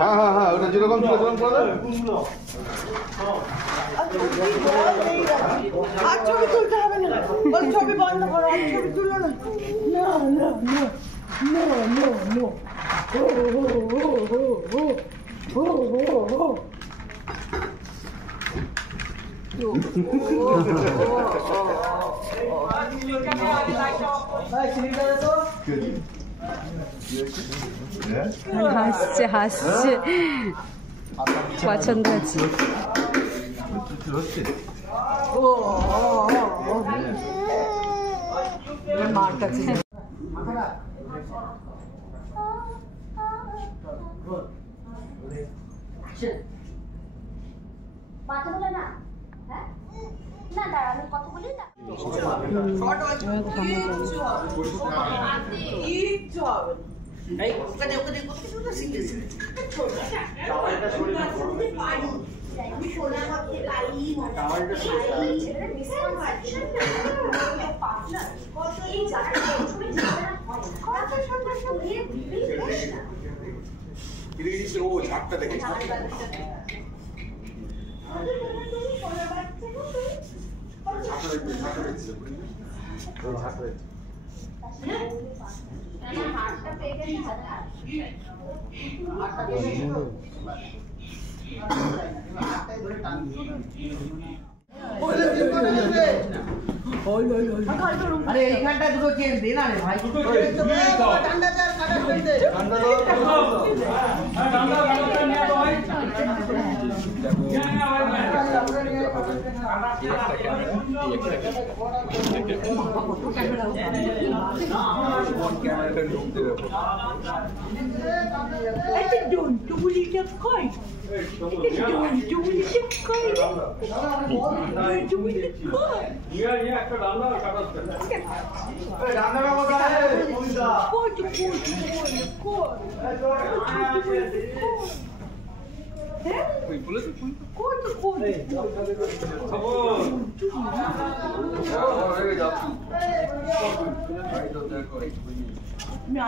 হ্যাঁ হ্যাঁ হ্যাঁ, ওটা যেরকম ছিল সেরকম করে আর ছবি তুলতে হবে না, ওই ছবি বন্ধ করো, আর ছবি তুলো না। No, no, no, no, no, no. হাসছে হাসছে, পছন্দ হচ্ছে। মার কাছে মাথা বলে না, হ্যাঁ না দাঁড়ানো কথা বলি না। ঝাড়টা দেখে আরে এইখানটা দুটো চেন দে না রে ভাই।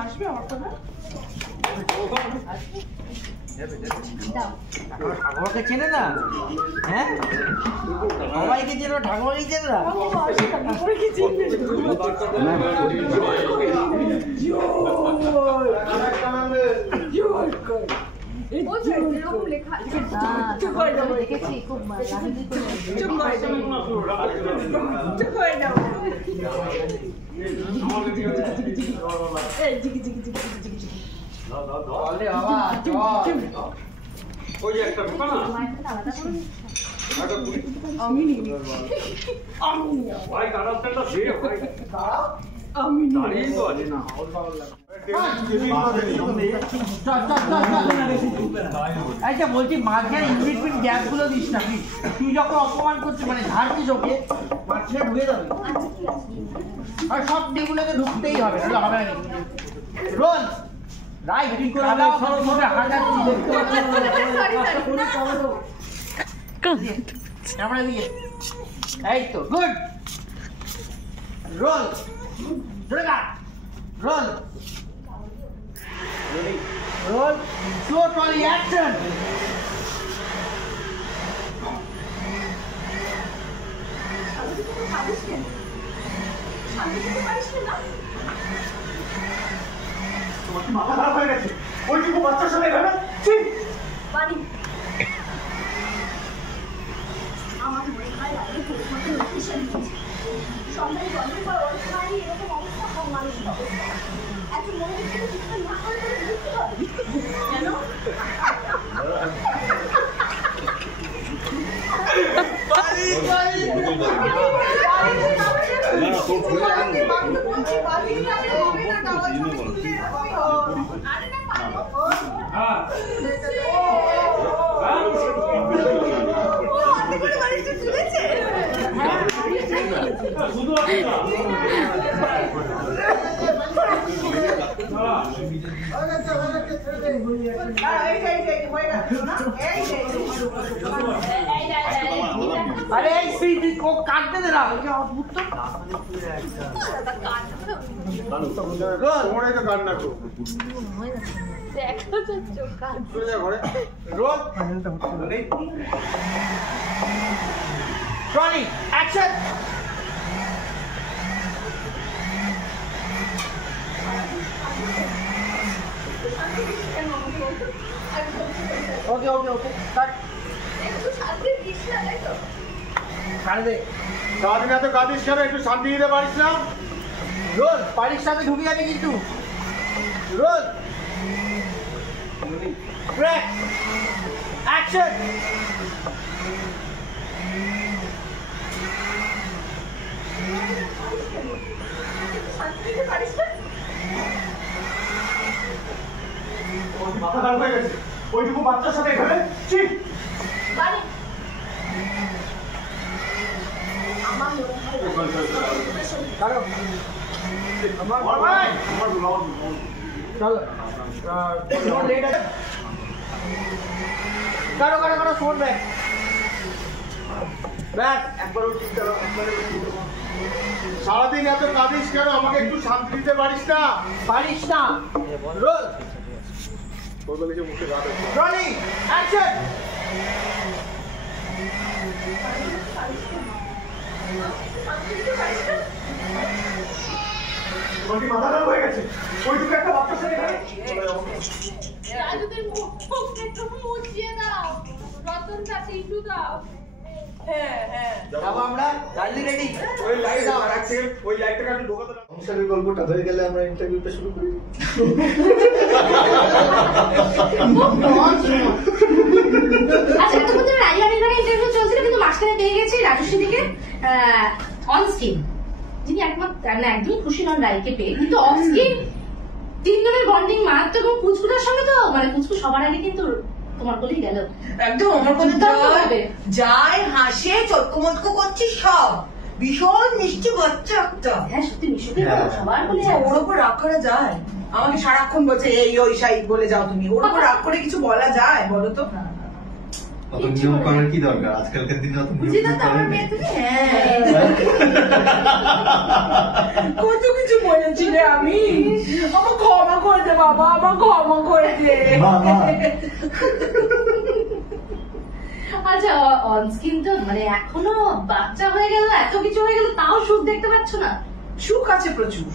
আসবে আমার কথা ঠাকুরকে চেনে না? হ্যাঁ সবাইকে চেনো, ঠাকুরকে চেনে না? বলছি মাঝখানে ইনবিটুইন গ্যাপ গুলো দিস না প্লিজ। তুই যখন অপমান করছিস মানে ঝাড়ছিস ওকে, মাঝখানে ঢুকে যাবে আর সব দিকগুলোকে ঢুকতেই হবে, নাহলে হবে না। রোল রাইট ঠিক করে দাও, সরো সরো হাঁটাচ্ছি দেখতে পাচ্ছি ক্যামেরা দিয়ে। এই তো গুড। রোল জোরে কাট। Roll roll slow trolley action. মাথা খারাপ হয়ে গেছে ওইটুকু বাচ্চার সঙ্গে ভেবে আমার মনে হয় সন্ধ্যায় জন্মের পর অনেক মায়েরই এরকম অবস্থা, কম মানুষের অবস্থা। এত মনে হচ্ছে না করলে বুঝতে পারবি কেন? अरे सीधी को काटते दे रहा क्या अद्भुत तो काट दो। তোমরাই তো কান্না করো। দেখা যাচ্ছে কাজ চলে যা ঘরে রোল রনি অ্যাকশন ওকে ওকে ওকে কাট ছাড় দে সারাদিন এত কাঁদিস কেন? একটু শান্তি দিতে পারিস না? রোল পারির সাথে ঢুকে যাবে কিন্তু রোল ব্রেক অ্যাকশন মাথা খারাপ হয়ে গেছে ওইটুকু বাচ্চার সাথে এখানে ঠিক সারাদিন এত কাঁদিস কেন? আমাকে একটু শান্তি দিতে পারিস না? পারিস না রোল মুখে রাত রনি অ্যাকশন মাথা খারাপ হয়ে গেছে ওইটুকু একটা বাচ্চার সাথে এখানে রাজুদের মুখ একটু মুছিয়ে দাও রতনটা টিস্যু দাও যাবো আমরা গাড়ি রেডি ওই লাইট দাও আর এক সেকেন্ড ওই লাইটটা একটু ঢোকাতে দাও। সংসারের গল্পটা হয়ে গেলে আমরা ইন্টারভিউটা শুরু করি। আচ্ছা এতক্ষণ রাজীবের ঘরে ইন্টারভিউ চলছিল কিন্তু মাঝখানে পেয়ে গেছি রাজস্বীদিকে অন স্ক্রিন যিনি একমাত্র একদমই খুশি নন রায়কে পেয়ে কিন্তু অফ স্ক্রিন তিনজনের বন্ডিং মারাত্মক এবং পুচকুটার সঙ্গে তো মানে পুচকু সবার আগে কিন্তু তোমার বলেই গেল একদম আমার কথা যায় হাসে চটকমটকো করছি সব ভীষণ মিষ্টি বাচ্চা একটা। হ্যাঁ সত্যি মিশুকে সবার বলে ওর ওপর রাগ করা যায়? আমাকে সারাক্ষণ বলছে এই ওই সাই বলে যাও তুমি, ওর ওপর রাগ করে কিছু বলা যায় বলো তো? অত নিয়ম করার কি দরকার? আজকালকার দিনে অত বুঝি না তো আমার মেয়ে তুমি কত কিছু বলেছিলে আমি, আমার ক্ষমা করে দে বাবা, আমার ক্ষমা করে দে। আচ্ছা অন স্ক্রিন তো মানে এখনো বাচ্চা হয়ে গেল এত কিছু হয়ে গেল তাও সুখ দেখতে পাচ্ছ না? সুখ আছে প্রচুর,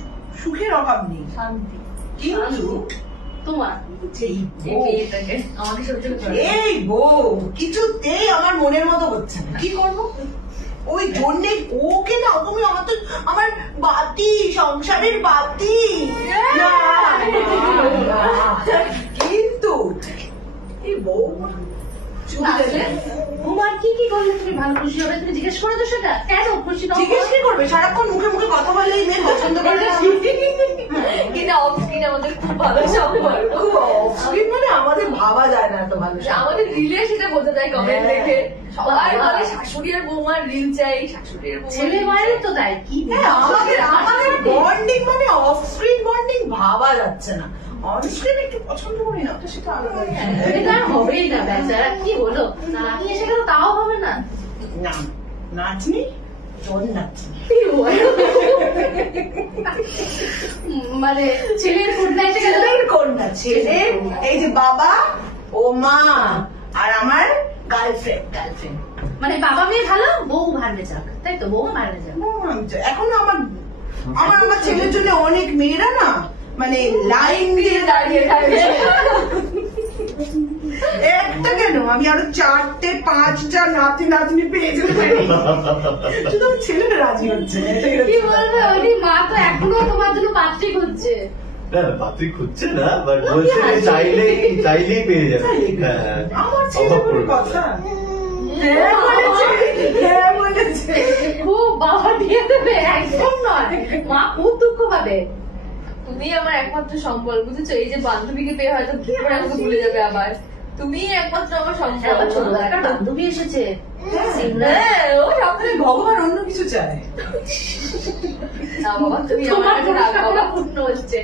সুখের অভাব নেই, শান্তি কিন্তু তোমার এই বউ, আমাকে সহ্য করতে এই বউ কিছুতেই আমার মনের মতো হচ্ছে না। কি করবো? ওই জন্যে ওকে না তুমি আমার তো আমার বাতি, সংসারের বাতি। কিন্তু এই বউ তোমার কি কি করলে তুমি ভালো খুশি হবে? তুমি জিজ্ঞেস করে তো সেটা কেন খুশি না? জিজ্ঞেস কি করবে? সারাক্ষণ মুখে মুখে কথা বললেই মেয়ে পছন্দ করে না। কিন্তু অফ স্ক্রিন আমাদের খুব ভালো সম্পর্ক খুব অফস্ক্রিন মানে আমাদের ভাবা যায় না এত ভালো। আমাদের রিলে সেটা বোঝা যায় কমেন্ট দেখে সবাই বলে শাশুড়ি আর বৌমার রিল চাই, শাশুড়ি আর ছেলে মায়ের তো তাই কি আমাদের আমাদের বন্ডিং মানে অফস্ক্রিন বন্ডিং ভাবা যাচ্ছে না। অনস্ক্রিন একটু পছন্দ করি না তো সেটা আলাদা বিষয়। এটা হবেই না বেচারা কি হলো নাতি এসে গেল তাও হবে না না নাচনি জন নাচনি মানে ছেলের কন্যা এসে গেল ছেলের কন্যা, ছেলে এই যে বাবা ও মা আর আমার গার্লফ্রেন্ড। মানে বাবা মেয়ে ভালো বউ ভাড়নে যাক তাই তো বউ ভাড়নে যাক এখন আমার আমার আমার ছেলের জন্য অনেক মেয়েরা না মানে লাইন দিয়ে দাঁড়িয়ে থাকে। একটা কেন আমি আরো 4টে 5টা নাতি নাতনি পেয়ে যেতে পারি, শুধু আমার ছেলেটা রাজি হচ্ছে। কি বলবে ওই মা তো এখনো তোমার জন্য পাত্রী খুঁজছে। না না পাত্রী খুঁজছে না, বাট বলছে যে চাইলেই পেয়ে যাবে। আমার ছেলে বলে কথা। হ্যাঁ বলেছে, হ্যাঁ বলেছে। খুব বাবা দিয়ে দেবে একদম নয়, মা খুব দুঃখ পাবে। তুমি আমার একমাত্র সম্বল বুঝেছো? এই যে বান্ধবীকে পেয়ে হয়তো আমাকে ভুলে যাবে আবার, তুমি একমাত্র আমার সম্বল। আবার ছোটবেলাকার বান্ধবী এসেছে হ্যাঁ ও আপনার ভগবান অন্য কিছু চায় না বাবা, তুমি আমার কাছে রাগ বাবা। পূর্ণ হচ্ছে।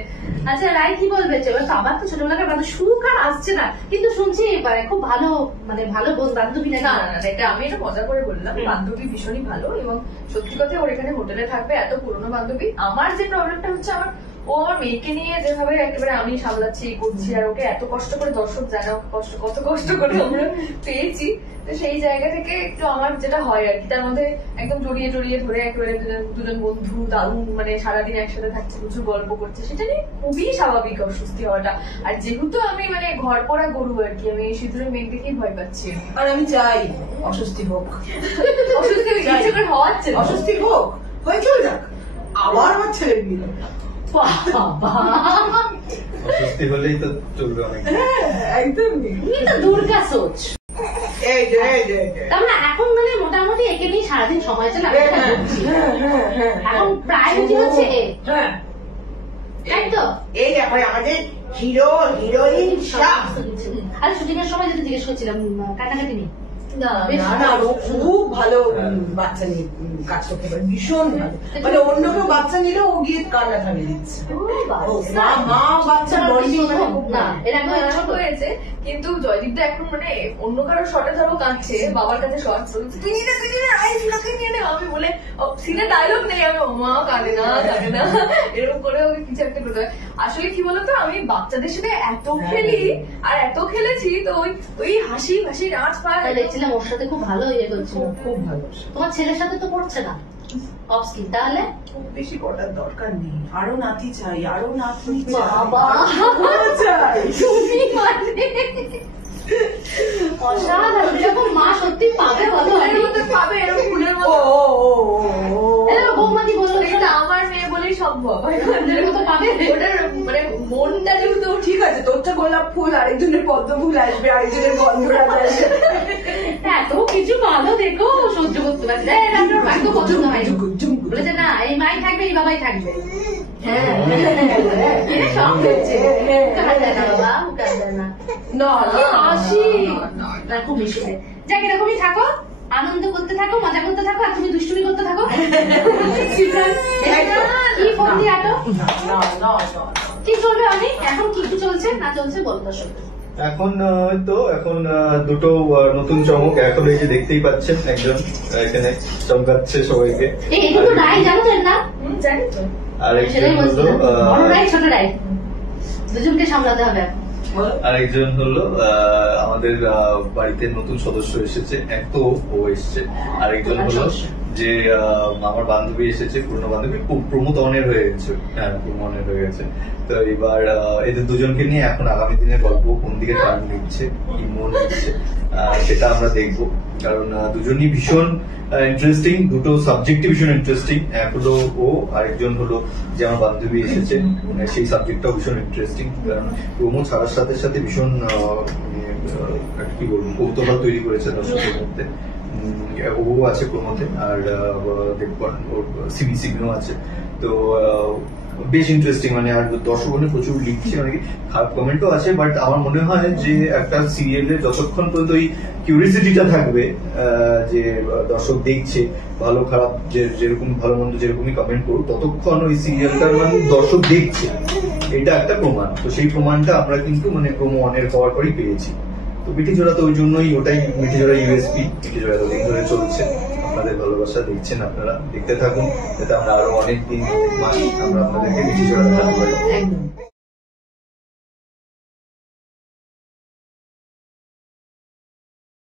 আচ্ছা রায় কি বলবে? আবার তো ছোটবেলাকার বান্ধব সুখ আর আসছে না, কিন্তু শুনছি এবারে খুব ভালো মানে ভালো বান্ধবী না না না না, এটা আমি এটা মজা করে বললাম। বান্ধবী ভীষণই ভালো এবং সত্যি কথা ওর এখানে হোটেলে থাকবে, এত পুরনো বান্ধবী। আমার যে প্রবলেমটা হচ্ছে আমার ও আমার মেয়েকে নিয়ে যেভাবে একেবারে আমি সামলাচ্ছি করছি, আর ওকে এত কষ্ট করে দর্শক জানে ওকে কত কষ্ট করে আমরা পেয়েছি। তো সেই জায়গা থেকে একটু আমার যেটা হয় আর কি, তার মধ্যে একদম জড়িয়ে ধরে একেবারে দুজন বন্ধু দারুণ মানে সারাদিন একসাথে থাকছে, প্রচুর গল্প করছে, সেটা নিয়ে খুবই স্বাভাবিক অস্বস্তি হওয়াটা। আর যেহেতু আমি মানে ঘর পড়া গরু আর কি, আমি সিঁদুরের মেঘ দেখেই ভয় পাচ্ছি। আর আমি চাই অস্বস্তি হোক, অস্বস্তি ইচ্ছে করে হওয়াচ্ছে না। অস্বস্তি হোক, হয়ে চলে যাক, আবার আমার ছেলের বিয়ে। অস্বস্তি হলেই তো চলবে অনেক। হ্যাঁ একদমই। তুমি তো দুর্গা সোচ। এই যে তার মানে এখন মানে মোটামুটি একে নিয়ে সারাদিন সময় চলে। এখন প্রায়োরিটি হচ্ছে এ, হ্যাঁ তাই তো? এই এখন আমাদের হিরো হিরোইন সব। আরে শুটিং এর সময় যেটা জিজ্ঞেস করছিলাম, কাটাকাটি নেই? না না না, ও খুব ভালো বাচ্চা নিয়ে কাজ করতে পারে, ভীষণ ভালো। মানে অন্য কেউ বাচ্চা নিলেও ও গিয়ে কান্না থামিয়ে দিচ্ছে। ও, মা বাচ্চার বন্ডিং মানে খুব না, এর আগে ছোট হয়েছে, কিন্তু জয়দীপটা এখন মানে অন্য কারোর শটে ধরো কাঁদছে, বাবার কাছে শট তুই নিয়ে নে, আমি বলে সিনে ডায়লগ নেই, আমি মা কাঁদে না এরকম করে ওকে কিছু একটা করতে হয়। আসলে কি বলতো, আমি বাচ্চাদের সাথে এত খেলি আর এত খেলেছি, তো ওই হাসি নাচ পায় দেখছিলাম ওর সাথে খুব ভালো ইয়ে করছিল। খুব ভালো। তোমার ছেলের সাথে তো করছে না অফ স্ক্রিন, তাহলে খুব বেশি করার দরকার নেই, আরো নাতি চাই, আরো নাতনি বাবা চাই। তুমি মানে অসাধারণ, এরকম মা সত্যি পাবে বলো? পাবে এরকম ফুলের ও মতো। বৌমাদি বললো এটা আমার মেয়ে বলেই সম্ভব, এরকম তো পাবে। ওটার মানে মনটা যেহেতু ঠিক আছে, তোরটা গোলাপ ফুল, আরেকজনের পদ্ম ফুল আসবে, আরেকজনের গন্ধরাজ আসবে। এত কিছু ভালো দেখো সহ্য করতে পারছে। আপনার ভাগ্য পছন্দ হয় বলেছে না, এই মাই থাকবে এই বাবাই থাকবে। হ্যাঁ সব হচ্ছে, কাঁদে না বাবা, কাঁদে না, না কি হাসি, না খুব মিশে যায়। যাক এরকমই থাকো, আনন্দ করতে থাকো, মজা করতে থাকো, আর তুমি দুষ্টুমি করতে থাকো। সিমরান, কি ফোন দিয়ে আটো কি চলবে অনেক? এখন কি কি চলছে না চলছে বলতো শুনতে। এখন এখন দুটো নতুন চমক। এখন এই যে দেখতেই পাচ্ছেন একজন এখানে চমকাচ্ছে সবাইকে, এই এটা তো রায়, জানো তো এর নাম? জানি তো। আরেকজন সেটাই হলো বলছিলাম, বড় রায় ছোট রায় দুজনকে সামলাতে হবে। আরেকজন হলো আমাদের বাড়িতে নতুন সদস্য এসেছে, এক তো ও এসছে, আরেকজন হলো যে আমার বান্ধবী এসেছে, পুরনো বান্ধবী, প্রমোদ অনের হয়ে গেছে। হ্যাঁ প্রমোদ অনের হয়ে গেছে। তো এবার এদের দুজনকে নিয়ে এখন আগামী দিনের গল্প কোন দিকে টার্ন নিচ্ছে, কি মন নিচ্ছে, সেটা আমরা দেখবো। কারণ দুজনই ভীষণ ইন্টারেস্টিং, দুটো সাবজেক্টই ভীষণ ইন্টারেস্টিং। এক হলো ও, আরেকজন হলো যে আমার বান্ধবী এসেছে, সেই সাবজেক্টটাও ভীষণ ইন্টারেস্টিং। কারণ প্রমোদ ছাড়ার সাথে সাথে ভীষণ কি বলবো কৌতূহল তৈরি করেছে দর্শকের মধ্যে। ও আছে প্রমোদে, আর দেখবেন ওর সিমিও আছে। তো বেশ ইন্টারেস্টিং, মানে আর দর্শক প্রচুর লিখছে, অনেকে খারাপ কমেন্টও আছে, বাট আমার মনে হয় যে একটা সিরিয়ালে যতক্ষণ পর্যন্ত ওই কিউরিয়াসিটিটা থাকবে যে দর্শক দেখছে, ভালো খারাপ যেরকম ভালো মন্দ যেরকমই কমেন্ট করুক, ততক্ষণ ওই সিরিয়ালটার মানে দর্শক দেখছে, এটা একটা প্রমাণ। তো সেই প্রমাণটা আমরা কিন্তু মানে প্রোমো অনের হওয়ার পরই পেয়েছি। তো মিঠিজোড়া তো ওই জন্যই, ওটাই মিঠিজোড়া ইউএসপি, মিঠিজোড়া এতদিন ধরে চলছে। আপনাদের ভালোবাসা দেখছেন, আপনারা দেখতে থাকুন, যাতে আমরা আরো অনেক দিন অনেক মাস আমরা আপনাদেরকে মিঠিজোড়া দেখাতে পারি। একদম।